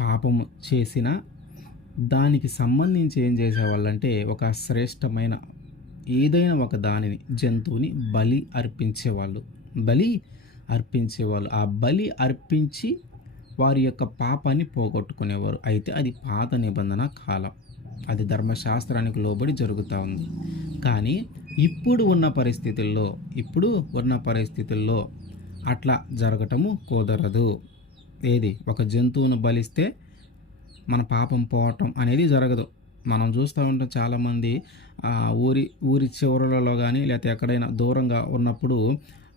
పాపము చేసినా దానికి సంబంధించి ఏం చేసేవాళ్ళంటే ఒక శ్రేష్టమైన ఏదైనా ఒక దానిని, జంతువుని బలి అర్పించేవాళ్ళు. ఆ బలి అర్పించి వారి యొక్క పాపాన్ని పోగొట్టుకునేవారు. అయితే అది పాత నిబంధన కాలం. అది ధర్మశాస్త్రానికి లోబడి జరుగుతూ ఉంది. కానీ ఇప్పుడు ఉన్న పరిస్థితుల్లో అట్లా జరగటము కుదరదు. ఒక జంతువును బలిస్తే మన పాపం పోవటం అనేది జరగదు. మనం చూస్తూ ఉంటాం చాలామంది ఊరి చివరలలో కానీ లేకపోతే ఎక్కడైనా దూరంగా ఉన్నప్పుడు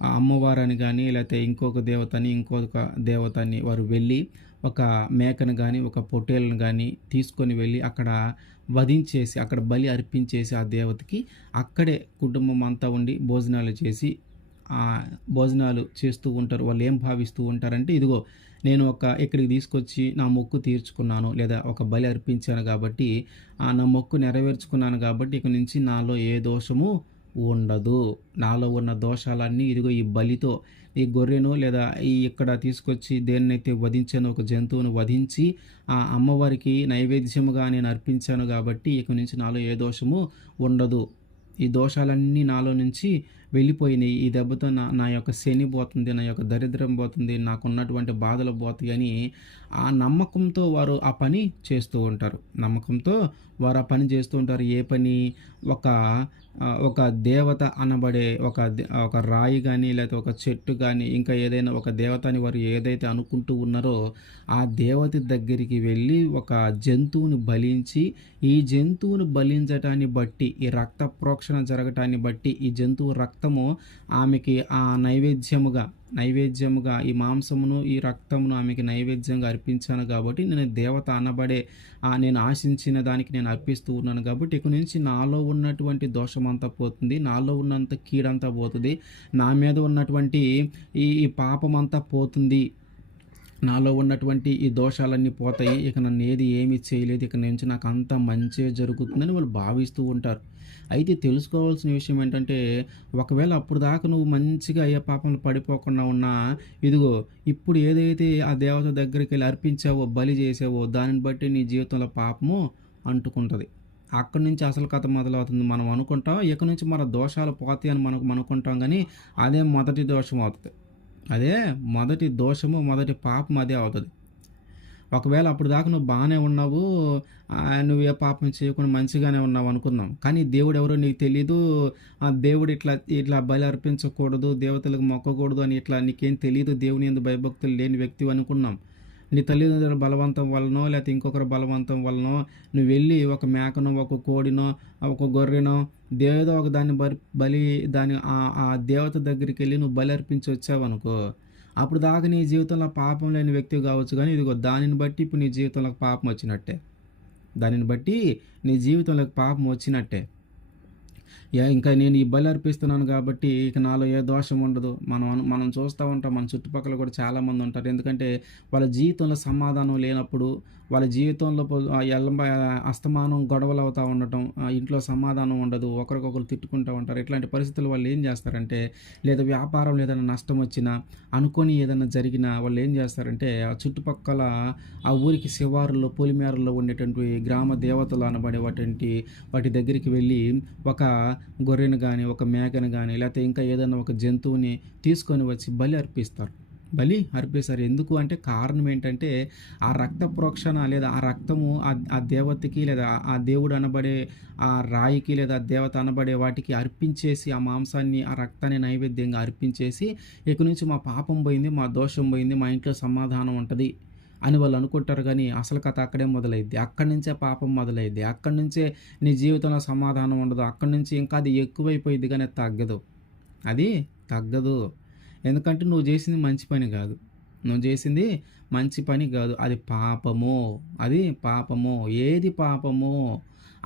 ఆ అమ్మవారని కానీ లేకపోతే ఇంకొక దేవతని వారు వెళ్ళి ఒక మేకను కానీ ఒక పొట్టేలను కానీ తీసుకొని వెళ్ళి అక్కడ వధించేసి, అక్కడ బలి అర్పించేసి ఆ దేవతకి అక్కడే కుటుంబం అంతా ఉండి భోజనాలు చేస్తూ ఉంటారు. వాళ్ళు ఏం భావిస్తూ ఉంటారంటే, ఇదిగో నేను ఇక్కడికి తీసుకొచ్చి నా మొక్కు తీర్చుకున్నాను, లేదా ఒక బలి అర్పించాను కాబట్టి నా మొక్కు నెరవేర్చుకున్నాను కాబట్టి ఇక నుంచి నాలో ఏ దోషము ఉండదు. నాలో ఉన్న దోషాలన్నీ ఇదిగో ఈ బలితో, ఈ గొర్రెను లేదా ఇక్కడ తీసుకొచ్చి దేన్నైతే వధించానో ఒక జంతువును వధించి ఆ అమ్మవారికి నైవేద్యముగా నేను అర్పించాను కాబట్టి ఇక నుంచి నాలో ఏ దోషము ఉండదు. ఈ దోషాలన్నీ నాలో నుంచి వెళ్ళిపోయినాయి. ఈ దెబ్బతో నా నా యొక్క శని పోతుంది, నా యొక్క దరిద్రం పోతుంది, నాకున్నటువంటి బాధలు పోతాయి అని ఆ నమ్మకంతో వారు ఆ పని చేస్తూ ఉంటారు. నమ్మకంతో వారు ఆ పని చేస్తూ ఉంటారు. ఏ పని? ఒక ఒక దేవత అనబడే ఒక రాయి గాని, లేతే ఒక చెట్టు గాని, ఇంకా ఏదైనా ఒక దేవత అని వారు ఏదైతే అనుకుంటూ ఉన్నారో, ఆ దేవత దగ్గరికి వెళ్ళి ఒక జంతువుని బలించి, ఈ జంతువుని బలించటాన్ని బట్టి, ఈ రక్త ప్రోక్షణ జరగటాన్ని బట్టి, ఈ జంతువు రక్తము ఆమెకి నైవేద్యముగా ఈ మాంసమును, ఈ రక్తమును ఆమెకి నైవేద్యంగా అర్పించాను కాబట్టి, నేను దేవత అనబడే నేను ఆశించిన దానికి నేను అర్పిస్తూ ఉన్నాను కాబట్టి, ఇక నుంచి నాలో ఉన్నటువంటి దోషమంతా పోతుంది. నాలో ఉన్నంత కీడంతా పోతుంది. నా మీద ఉన్నటువంటి ఈ పాపమంతా పోతుంది. నాలో ఉన్నటువంటి ఈ దోషాలన్నీ పోతాయి. ఇక నన్ను ఏమీ చేయలేదు. ఇక నుంచి నాకు అంతా మంచే జరుగుతుందని వాళ్ళు భావిస్తూ ఉంటారు. అయితే తెలుసుకోవాల్సిన విషయం ఏంటంటే, ఒకవేళ అప్పటిదాకా నువ్వు మంచిగా అయ్యే పాపంలో పడిపోకుండా ఉన్నా, ఇదిగో ఇప్పుడు ఏదైతే ఆ దేవత దగ్గరికెళ్ళి అర్పించావో, బలి చేసావో, దానిని బట్టి నీ జీవితంలో పాపము అంటుకుంటది. అక్కడి నుంచి అసలు కథ మొదలవుతుంది. మనం అనుకుంటాం ఇక నుంచి మన దోషాలు పోతాయి అని అనుకుంటాం గానీ, అదే మొదటి దోషం అవుతది. అదే మొదటి దోషము, మొదటి పాపం అదే అవుతది. ఒకవేళ అప్పటిదాకా నువ్వు బాగానే ఉన్నావు, నువ్వు ఏ పాపం చేయకుండా మంచిగానే ఉన్నావు అనుకుందాం. కానీ దేవుడెవరో నీకు తెలీదు. దేవుడు ఇట్లా ఇట్లా బలి అర్పించకూడదు, దేవతలకు మొక్కకూడదు అని ఇట్లా నీకేం తెలీదు. దేవుని యందు భయభక్తులు లేని వ్యక్తివి అనుకున్నాం. నీ తల్లిదండ్రుల బలవంతం వలనో, లేకపోతే ఇంకొకరి బలవంతం వలనో నువ్వు వెళ్ళి ఒక మేకనో, ఒక కోడినో, ఒక గొర్రెనో ఏదో ఒక దాన్ని బలి దాని ఆ దేవత దగ్గరికి వెళ్ళి నువ్వు బలి అర్పించి వచ్చావనుకో, అప్పుడు దాకా నీ జీవితంలో పాపం లేని వ్యక్తి కావచ్చు. కానీ ఇదిగో దానిని బట్టి ఇప్పుడు నీ జీవితంలోకి పాపం వచ్చినట్టే. దానిని బట్టి నీ జీవితంలోకి పాపం వచ్చినట్టే. ఇంకా నేను ఈ బలి అర్పిస్తున్నాను కాబట్టి ఇక నాలో ఏ దోషం ఉండదు. మనం చూస్తూ ఉంటాం. మన చుట్టుపక్కల కూడా చాలామంది ఉంటారు. ఎందుకంటే వాళ్ళ జీవితంలో సమాధానం లేనప్పుడు, వాళ్ళ జీవితంలో అస్తమానం గొడవలు అవుతూ ఉండటం, ఇంట్లో సమాధానం ఉండదు, ఒకరికొకరు తిట్టుకుంటూ ఉంటారు. ఇట్లాంటి పరిస్థితులు వాళ్ళు ఏం చేస్తారంటే, లేదా వ్యాపారం ఏదైనా నష్టం వచ్చినా, అనుకోని ఏదైనా జరిగినా వాళ్ళు ఏం చేస్తారంటే, ఆ చుట్టుపక్కల ఆ ఊరికి శివారులో, పొలిమేరల్లో ఉండేటువంటి గ్రామ దేవతలు అనబడేటువంటి వాటి దగ్గరికి వెళ్ళి ఒక గొర్రెను కానీ, ఒక మేకను కానీ, లేకపోతే ఇంకా ఏదైనా ఒక జంతువుని తీసుకొని వచ్చి బలి అర్పిస్తారు. ఎందుకు అంటే కారణం ఏంటంటే, ఆ రక్త ప్రోక్షణ లేదా ఆ రక్తము ఆ దేవతకి లేదా ఆ దేవుడు అనబడే ఆ రాయికి లేదా దేవత అనబడే వాటికి అర్పించేసి, ఆ మాంసాన్ని, ఆ రక్తాన్ని నైవేద్యంగా అర్పించేసి, ఇక నుంచి మా పాపం పోయింది, మా దోషం పోయింది, మా ఇంట్లో సమాధానం ఉంటుంది అని వాళ్ళు అనుకుంటారు. కానీ అసలు కథ అక్కడే మొదలైద్ది. అక్కడి నుంచే పాపం మొదలైద్ది. అక్కడి నుంచే నీ జీవితంలో సమాధానం ఉండదు. అక్కడి నుంచి ఇంకా అది ఎక్కువైపోయిద్ది కానీ అది తగ్గదు. ఎందుకంటే నువ్వు చేసింది మంచి పని కాదు. అది పాపము. ఏది పాపము?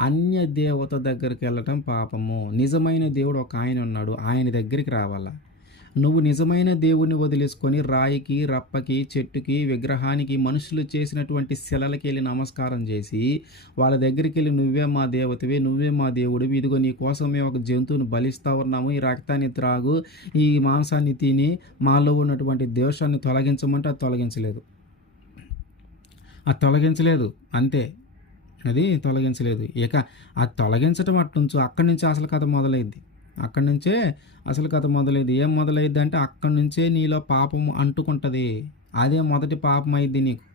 అన్య దేవత దగ్గరికి వెళ్ళటం పాపము. నిజమైన దేవుడు ఒక ఆయన ఉన్నాడు, ఆయన దగ్గరికి రావాలా. నువ్వు నిజమైన దేవుణ్ణి వదిలేసుకొని రాయికి, రప్పకి, చెట్టుకి, విగ్రహానికి, మనుషులు చేసినటువంటి శిలలకి వెళ్ళి నమస్కారం చేసి, వాళ్ళ దగ్గరికి వెళ్ళి నువ్వే మా దేవతవి, నువ్వే మా దేవుడివి, ఇదిగో నీ కోసం మేము ఒక జంతువుని బలిస్తూ ఉన్నాము, ఈ రక్తాన్ని త్రాగు, ఈ మాంసాన్ని తిని మాలో ఉన్నటువంటి దోషాన్ని తొలగించమంటే అది తొలగించలేదు. అంతే. అది తొలగించలేదు. ఇక అది తొలగించటం అట్టుంచు. అక్కడి నుంచి అసలు కథ మొదలైద్ది. ఏం మొదలైద్ది అంటే, అక్కడి నుంచే నీలో పాపము అంటుకుంటుంది. అదే మొదటి పాపం అయింది నీకు.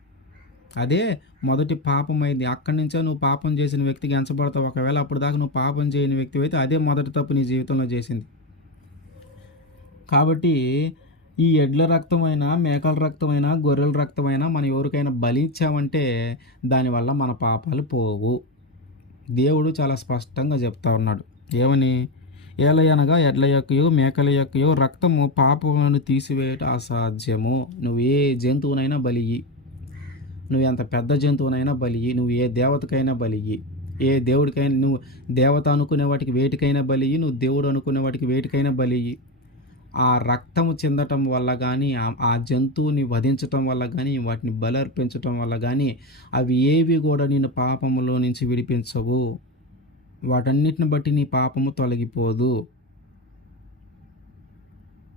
అక్కడి నుంచే నువ్వు పాపం చేసిన వ్యక్తికి ఎంచబడతావు. ఒకవేళ అప్పుడు దాకా నువ్వు పాపం చేయని వ్యక్తి అయితే అదే మొదటి తప్పు నీ జీవితంలో చేసింది. కాబట్టి ఈ ఎడ్ల రక్తమైనా, మేకల రక్తమైనా, గొర్రెల రక్తమైనా మనం ఎవరికైనా బలిచ్చామంటే దానివల్ల మన పాపాలు పోవు. దేవుడు చాలా స్పష్టంగా చెప్తా ఉన్నాడు. ఏమని? ఏలయనగా ఎడ్ల యొక్కయో, మేకల యొక్కయో రక్తము పాపములను తీసివేయట అసాధ్యము. నువ్వు ఏ జంతువునైనా బలియ్యి, నువ్వు ఎంత పెద్ద జంతువునైనా బలియ్యి, నువ్వు ఏ దేవతకైనా బలియ్యి, ఏ దేవుడికైనా, నువ్వు దేవత అనుకునే వాటికి వేటికైనా బలియ్యి, నువ్వు దేవుడు అనుకునే వాటికి వేటికైనా బలియ్యి. ఆ రక్తము చెందటం వల్ల కానీ, ఆ జంతువుని వధించటం వల్ల కానీ, వాటిని బలర్పించటం వల్ల కానీ, అవి ఏవి కూడా నిన్ను పాపములో నుంచి విడిపించవు. వాటన్నిటిని బట్టి నీ పాపము తొలగిపోదు.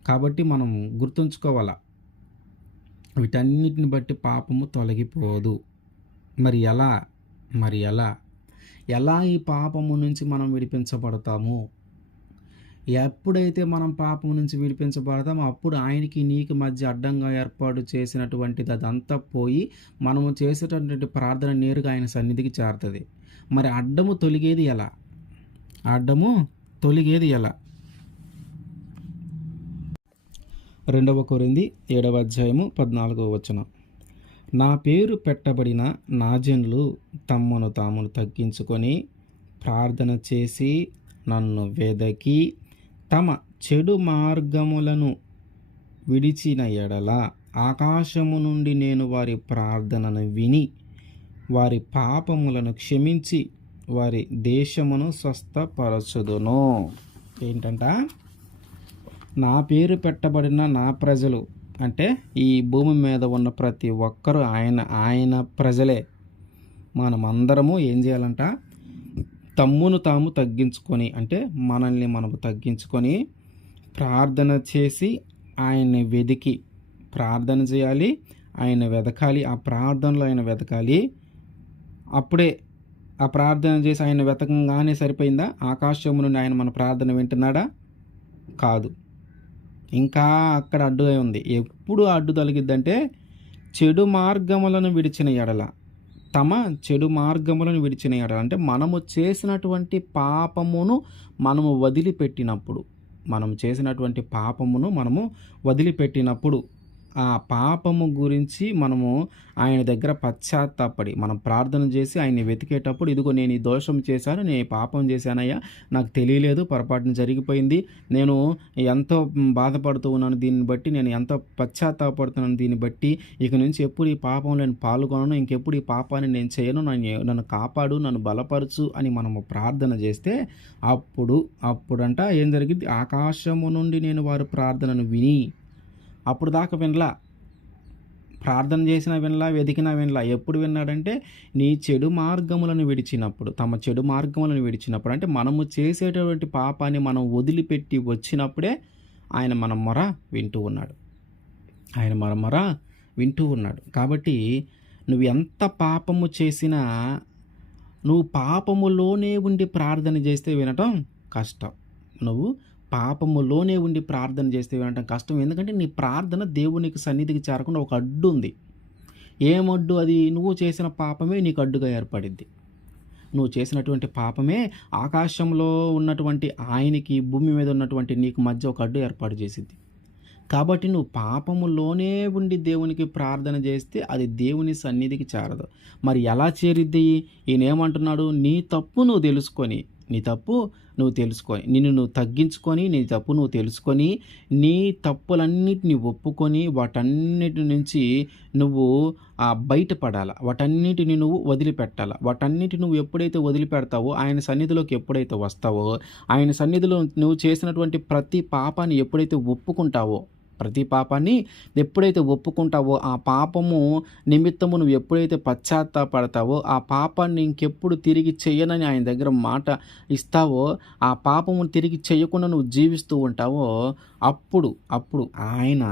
కాబట్టి మనం గుర్తుంచుకోవాలా, వీటన్నిటిని బట్టి పాపము తొలగిపోదు. మరి ఎలా ఈ పాపము నుంచి మనం విడిపించబడతాము? ఎప్పుడైతే మనం పాపం నుంచి విడిపించబడతామో అప్పుడు ఆయనకి నీకు మధ్య అడ్డంగా ఏర్పాటు చేసినటువంటిది అదంతా పోయి మనము చేసేటటువంటి ప్రార్థన నేరుగా ఆయన సన్నిధికి చేరుతుంది. మరి అడ్డము తొలిగేది ఎలా? అడ్డము తొలిగేది ఎలా? 2 కొరింథీ 7వ అధ్యాయము 14వ వచనం. నా పేరు పెట్టబడిన నా జనులు తమ్మును తామును తగ్గించుకొని ప్రార్థన చేసి నన్ను వెదకి తమ చెడు మార్గములను విడిచిన ఎడల ఆకాశము నుండి నేను వారి ప్రార్థనను విని వారి పాపములను క్షమించి వారి దేశమును స్వస్థపరచుదును. ఏంటంట? నా పేరు పెట్టబడిన నా ప్రజలు అంటే ఈ భూమి మీద ఉన్న ప్రతి ఒక్కరూ ఆయన ప్రజలే. మనమందరము ఏం చేయాలంట? తమ్మును తాము తగ్గించుకొని, అంటే మనల్ని మనము తగ్గించుకొని ప్రార్థన చేసి ఆయన్ని వెదికి ప్రార్థన చేయాలి. ఆయన వెతకాలి. ఆ ప్రార్థనలో ఆయన వెతకాలి. అప్పుడే ఆ ప్రార్థన చేసి ఆయన వెతకంగానే సరిపోయిందా? ఆకాశము నుండి ఆయన మన ప్రార్థన వింటున్నాడా? కాదు, ఇంకా అక్కడ అడ్డుగా ఉంది. ఎప్పుడు అడ్డు తొలగిద్దంటే చెడు మార్గములను విడిచిన ఎడల, తమ చెడు మార్గములను విడిచిన ఎడల అంటే మనము చేసినటువంటి పాపమును మనము వదిలిపెట్టినప్పుడు, మనము చేసినటువంటి పాపమును మనము వదిలిపెట్టినప్పుడు ఆ పాపము గురించి మనము ఆయన దగ్గర పశ్చాత్తాపడి మనం ప్రార్థన చేసి ఆయన్ని వెతికేటప్పుడు, ఇదిగో నేను ఈ దోషం చేశాను, నేను ఈ పాపం చేశానయ్యా, నాకు తెలియలేదు, పొరపాటున జరిగిపోయింది, నేను ఎంతో బాధపడుతూ ఉన్నాను, దీన్ని బట్టి నేను ఎంతో పశ్చాత్తాపడుతున్నాను, దీన్ని బట్టి ఇక నుంచి ఎప్పుడు ఈ పాపంలో నేను పాల్గొనను, ఇంకెప్పుడు ఈ పాపాన్ని నేను చేయను, నన్ను కాపాడు, నన్ను బలపరచు అని మనము ప్రార్థన చేస్తే అప్పుడంట ఏం జరిగింది? ఆకాశము నుండి నేను వారి ప్రార్థనను విని, అప్పుడు దాకా వినలా, ప్రార్థన చేసిన వినలా, వెతికినా వినలా. ఎప్పుడు విన్నాడంటే నీ చెడు మార్గములను విడిచినప్పుడు, తమ చెడు మార్గములను విడిచినప్పుడు, అంటే మనము చేసేటటువంటి పాపాన్ని మనం వదిలిపెట్టి వచ్చినప్పుడే ఆయన మన మొర వింటూ ఉన్నాడు. ఆయన మన మొర వింటూ ఉన్నాడు. కాబట్టి నువ్వు ఎంత పాపము చేసినా నువ్వు పాపములోనే ఉండి ప్రార్థన చేస్తే వినటం కష్టం. నువ్వు పాపములోనే ఉండి ప్రార్థన చేస్తే వినటం కష్టం. ఎందుకంటే నీ ప్రార్థన దేవునికి సన్నిధికి చేరకుండా ఒక అడ్డు ఉంది. ఏమడ్డు అది? నువ్వు చేసిన పాపమే నీకు అడ్డుగా ఏర్పడిద్ది. నువ్వు చేసినటువంటి పాపమే ఆకాశంలో ఉన్నటువంటి ఆయనకి, భూమి మీద ఉన్నటువంటి నీకు మధ్య ఒక అడ్డు ఏర్పాటు చేసిద్ది. కాబట్టి నువ్వు పాపములోనే ఉండి దేవునికి ప్రార్థన చేస్తే అది దేవుని సన్నిధికి చేరదు. మరి ఎలా చేరిద్ది? ఈయన ఏమంటున్నాడు? నీ తప్పు నువ్వు తెలుసుకొని, నిన్ను నువ్వు తగ్గించుకొని, నీ తప్పు నువ్వు తెలుసుకొని, నీ తప్పులన్నిటిని ఒప్పుకొని, వాటన్నిటి నుంచి నువ్వు బయటపడాల, వాటన్నిటిని నువ్వు వదిలిపెట్టాల. వాటన్నిటి నువ్వు ఎప్పుడైతే వదిలిపెడతావో, ఆయన సన్నిధిలోకి ఎప్పుడైతే వస్తావో, ఆయన సన్నిధిలో నువ్వు చేసినటువంటి ప్రతి పాపాన్ని ఎప్పుడైతే ఒప్పుకుంటావో, ప్రతి పాపాన్ని ఎప్పుడైతే ఒప్పుకుంటావో, ఆ పాపము నిమిత్తము నువ్వు ఎప్పుడైతే పశ్చాత్తాపడతావో, ఆ పాపాన్ని ఇంకెప్పుడు తిరిగి చెయ్యనని ఆయన దగ్గర మాట ఇస్తావో, ఆ పాపమును తిరిగి చేయకుండా నువ్వు జీవిస్తూ ఉంటావో, అప్పుడు ఆయన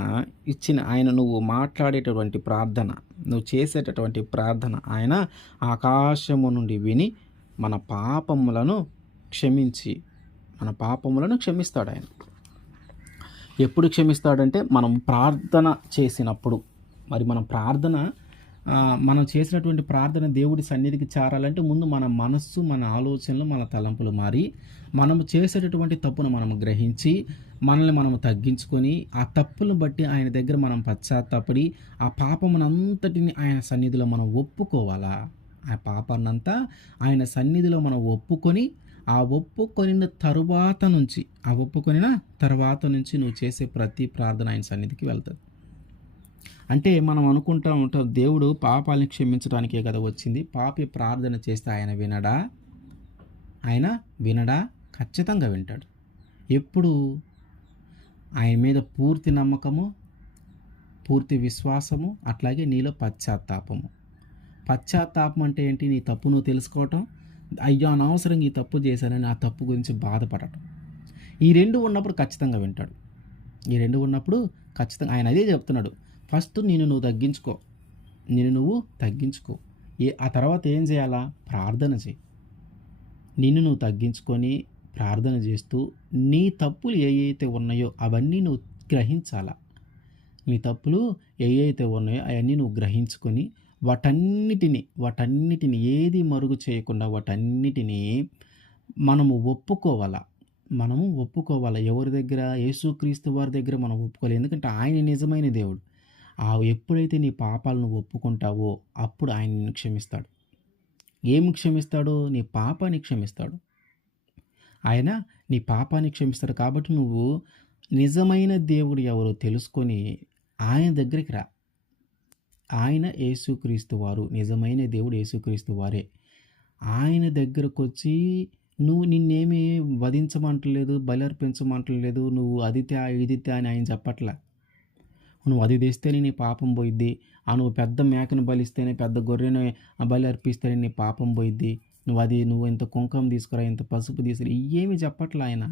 నువ్వు మాట్లాడేటటువంటి ప్రార్థన, నువ్వు చేసేటటువంటి ప్రార్థన ఆయన ఆకాశము నుండి విని మన పాపములను క్షమిస్తాడు. ఆయన ఎప్పుడు క్షమిస్తాడంటే మనం ప్రార్థన చేసినప్పుడు. మరి మనం చేసినటువంటి ప్రార్థన దేవుడి సన్నిధికి చేరాలంటే ముందు మన మనస్సు, మన ఆలోచనలు, మన తలంపులు మారి, మనము చేసేటటువంటి తప్పును మనము గ్రహించి, మనల్ని మనము తగ్గించుకొని, ఆ తప్పులను బట్టి ఆయన దగ్గర మనం పశ్చాత్తాపడి, ఆ పాపమునంతటిని ఆయన సన్నిధిలో మనం ఒప్పుకోవాలా. ఆ పాపాన్నంతా ఆయన సన్నిధిలో మనం ఒప్పుకొని, ఆ ఒప్పుకొనిన తరువాత నుంచి నువ్వు చేసే ప్రతి ప్రార్థన ఆయన సన్నిధికి వెళ్తుంది. అంటే మనం అనుకుంటూ ఉంటాం, దేవుడు పాపాలను క్షమించడానికే కదా వచ్చింది, పాపి ప్రార్థన చేస్తే ఆయన వినడా? ఖచ్చితంగా వింటాడు. ఎప్పుడు? ఆయన మీద పూర్తి నమ్మకము, పూర్తి విశ్వాసము, అట్లాగే నీలో పశ్చాత్తాపము. పశ్చాత్తాపం అంటే ఏంటి? నీ తప్పు నువ్వు తెలుసుకోవటం, అయ్యో అనవసరంగా ఈ తప్పు చేశానని ఆ తప్పు గురించి బాధపడటం. ఈ రెండు ఉన్నప్పుడు ఖచ్చితంగా వింటాడు. ఆయన అదే చెప్తున్నాడు, ఫస్ట్ నిన్ను నువ్వు తగ్గించుకో. ఆ తర్వాత ఏం చేయాలా? ప్రార్థన చేయి. నిన్ను నువ్వు తగ్గించుకొని ప్రార్థన చేస్తూ నీ తప్పులు ఏయైతే ఉన్నాయో అవన్నీ నువ్వు గ్రహించాలా. నీ తప్పులు ఏయైతే ఉన్నాయో అవన్నీ నువ్వు గ్రహించుకొని వాటన్నిటిని ఏది మరుగు చేయకుండా వాటన్నిటిని మనము ఒప్పుకోవాలా. ఎవరి దగ్గర? యేసుక్రీస్తు వారి దగ్గర మనం ఒప్పుకోవాలి. ఎందుకంటే ఆయన నిజమైన దేవుడు. ఎప్పుడైతే నీ పాపాలు నువ్వు ఒప్పుకుంటావో అప్పుడు ఆయన నిన్ను క్షమిస్తాడు. ఏమి క్షమిస్తాడు? నీ పాపాన్ని క్షమిస్తాడు. ఆయన నీ పాపాన్ని క్షమిస్తాడు. కాబట్టి నువ్వు నిజమైన దేవుడు ఎవరో తెలుసుకొని ఆయన దగ్గరికి రా. ఆయన యేసుక్రీస్తు వారు. నిజమైన దేవుడు యేసుక్రీస్తు వారే. ఆయన దగ్గరకొచ్చి నిన్నేమి వధించమంటలేదు, బలి అర్పించమంటలేదు. నువ్వు అది తే, ఇది తే అని ఆయన చెప్పట్లా. నువ్వు అది తెస్తేనే నీ పాపం పోయిద్ది. నువ్వు పెద్ద మేకను బలిస్తేనే, పెద్ద గొర్రెను బలి అర్పిస్తేనే నీ పాపం పోయిద్ది. నువ్వు ఇంత కుంకుమ తీసుకురా, ఇంత పసుపు తీసుకురా, ఇవేమి చెప్పట్లా ఆయన.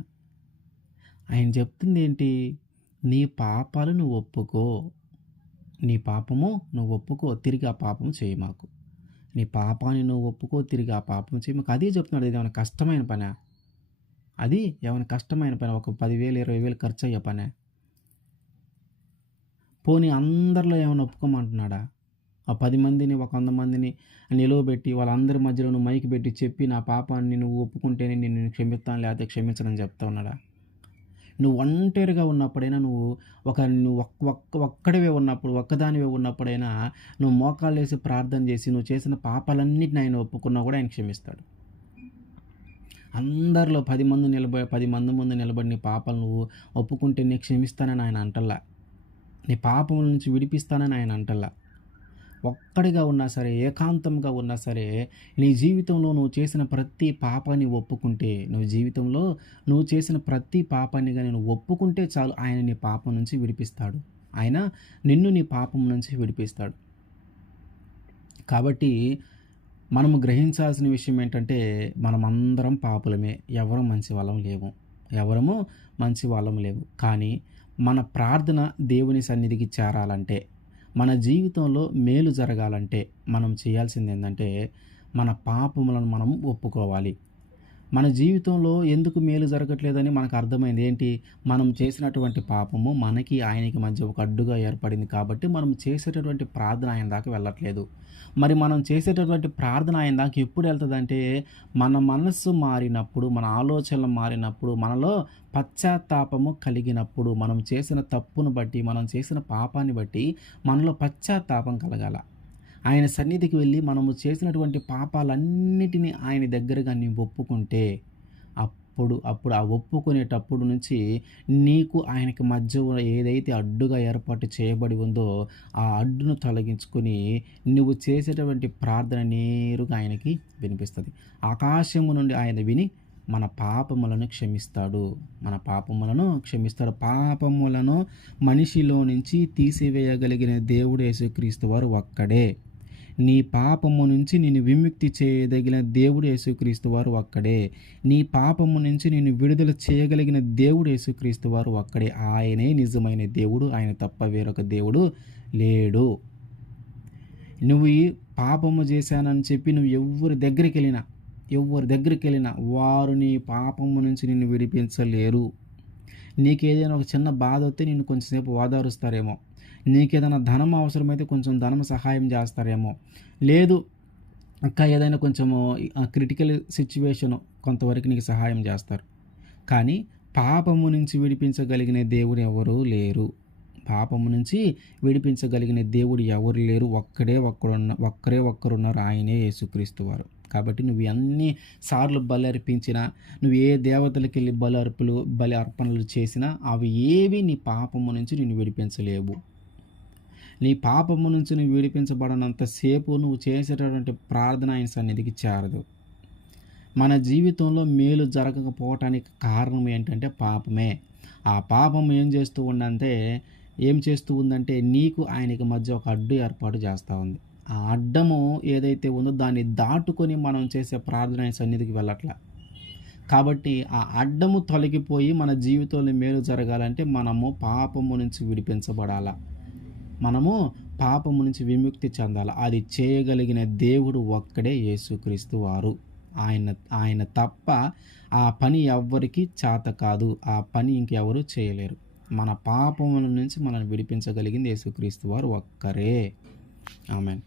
ఆయన చెప్తుంది ఏంటి? నీ పాపాలు నువ్వు ఒప్పుకో. నీ పాపము నువ్వు ఒప్పుకో, తిరిగి ఆ పాపం చేయి మాకు. నీ పాపాన్ని నువ్వు ఒప్పుకో, తిరిగి ఆ పాపం చేయి మాకు. అదే చెప్తున్నాడు. ఇది ఏమైనా కష్టమైన పనా? అది ఏమైనా కష్టమైన పని? ఒక 10,000 20,000 ఖర్చు అయ్యే పనే? పోనీ అందరిలో ఏమైనా ఒప్పుకోమంటున్నాడా? ఆ 10 మందిని, 100 మందిని నిలువబెట్టి వాళ్ళందరి మధ్యలో నువ్వు మైక్ పెట్టి చెప్పి నా పాపాన్ని నువ్వు ఒప్పుకుంటేనే నేను క్షమిస్తాను, లేకపోతే క్షమించనని చెప్తా ఉన్నాడా? నువ్వు ఒంటరిగా ఉన్నప్పుడైనా, నువ్వు ఒక్కడివే ఉన్నప్పుడు, ఒక్కదానివే ఉన్నప్పుడైనా నువ్వు మోకాళ్ళేసి ప్రార్థన చేసి నువ్వు చేసిన పాపాలన్నిటిని ఆయన ఒప్పుకున్నా కూడా ఆయన క్షమిస్తాడు. అందరిలో 10 మంది ముందు నిలబడి నీ పాపాలు నువ్వు ఒప్పుకుంటే నేను క్షమిస్తానని ఆయన అంటల్లా. నీ పాపముల నుంచి విడిపిస్తానని ఆయన అంటల్లా. ఒక్కడిగా ఉన్నా సరే, ఏకాంతంగా ఉన్నా సరే, నీ జీవితంలో నువ్వు చేసిన ప్రతి పాపాన్ని ఒప్పుకుంటే, నువ్వు చేసిన ప్రతి పాపాన్ని కానీ నువ్వు ఒప్పుకుంటే చాలు, ఆయన నీ పాపం నుంచి విడిపిస్తాడు. ఆయన నిన్ను నీ పాపం నుంచి విడిపిస్తాడు. కాబట్టి మనము గ్రహించాల్సిన విషయం ఏంటంటే, మనమందరం పాపులమే. ఎవరము మంచి వాళ్ళము లేవు. కానీ మన ప్రార్థన దేవుని సన్నిధికి చేరాలంటే, మన జీవితంలో మేలు జరగాలంటే మనం చేయాల్సింది ఏంటంటే, మన పాపములను మనం ఒప్పుకోవాలి. మన జీవితంలో ఎందుకు మేలు జరగట్లేదని మనకు అర్థమైంది. ఏంటి? మనం చేసినటువంటి పాపము మనకి ఆయనకి మధ్య ఒక అడ్డుగా ఏర్పడింది. కాబట్టి మనం చేసేటటువంటి ప్రార్థన ఆయన దాకా వెళ్ళట్లేదు. మరి మనం చేసేటటువంటి ప్రార్థన ఆయన దాకా ఎప్పుడు వెళ్తుందంటే, మన మనస్సు మారినప్పుడు, మన ఆలోచనలు మారినప్పుడు, మనలో పశ్చాత్తాపము కలిగినప్పుడు, మనం చేసిన తప్పును బట్టి, మనం చేసిన పాపాన్ని బట్టి మనలో పశ్చాత్తాపం కలగాల. ఆయన సన్నిధికి వెళ్ళి మనము చేసినటువంటి పాపాలన్నిటినీ ఆయన దగ్గరగా నీవు ఒప్పుకుంటే, అప్పుడు ఆ ఒప్పుకునేటప్పుడు నుంచి నీకు ఆయనకి మధ్య ఏదైతే అడ్డుగా ఏర్పాటు చేయబడి ఉందో ఆ అడ్డును తొలగించుకొని నువ్వు చేసేటువంటి ప్రార్థన నేరుగా ఆయనకి వినిపిస్తుంది. ఆకాశము నుండి ఆయన విని మన పాపములను క్షమిస్తాడు. పాపములను మనిషిలో నుంచి తీసివేయగలిగిన దేవుడు యేసుక్రీస్తు వారు ఒక్కడే. నీ పాపము నుంచి నిన్ను విముక్తి చేయదగిన దేవుడు యేసుక్రీస్తు వారు ఒక్కడే. నీ పాపము నుంచి నిన్ను విడుదల చేయగలిగిన దేవుడు యేసుక్రీస్తు వారు ఒక్కడే. ఆయనే నిజమైన దేవుడు. ఆయన తప్ప వేరొక దేవుడు లేడు. నువ్వు ఈ పాపము చేశానని చెప్పి నువ్వు ఎవరి దగ్గరికి వెళ్ళినా వారు నీ పాపము నుంచి నిన్ను విడిపించలేరు. నీకేదైనా ఒక చిన్న బాధ వస్తే నిన్ను కొంచెంసేపు ఓదారుస్తారేమో. నీకేదైనా ధనం అవసరమైతే కొంచెం ధనం సహాయం చేస్తారేమో. లేదు, ఇంకా ఏదైనా కొంచెము క్రిటికల్ సిచ్యువేషను కొంతవరకు నీకు సహాయం చేస్తారు. కానీ పాపము నుంచి విడిపించగలిగిన దేవుడు ఎవరూ లేరు. ఒక్కరే ఒక్కరున్నారు. ఆయనే యేసుక్రీస్తు వారు. కాబట్టి నువ్వు ఎన్ని సార్లు బలి అర్పించినా, నువ్వు ఏ దేవతలకి వెళ్ళి బలి అర్పణలు చేసినా అవి ఏవి నీ పాపము నుంచి నిన్ను విడిపించలేవు. నీ పాపము నుంచి నువ్వు విడిపించబడనంతసేపు నువ్వు చేసేటటువంటి ప్రార్థన ఆయన సన్నిధికి చేరదు. మన జీవితంలో మేలు జరగకపోవటానికి కారణం ఏంటంటే పాపమే. ఆ పాపం ఏం చేస్తూ ఉందంటే నీకు ఆయనకి మధ్య ఒక అడ్డు ఏర్పాటు చేస్తూ ఉంది. ఆ అడ్డము ఏదైతే ఉందో దాన్ని దాటుకొని మనం చేసే ప్రార్థన ఆయన సన్నిధికి వెళ్ళట్లా. కాబట్టి ఆ అడ్డము తొలగిపోయి మన జీవితంలో మేలు జరగాలంటే మనము పాపము నుంచి విడిపించబడాలా. మనము పాపము నుంచి విముక్తి చెందాలి. అది చేయగలిగిన దేవుడు ఒక్కడే యేసుక్రీస్తు వారు. ఆయన ఆయన తప్ప ఆ పని ఎవ్వరికీ చేత కాదు. ఆ పని ఇంకెవరు చేయలేరు. మన పాపముల నుంచి మనల్ని విడిపించగలిగింది యేసుక్రీస్తు వారు ఒక్కరే. ఆమేన్.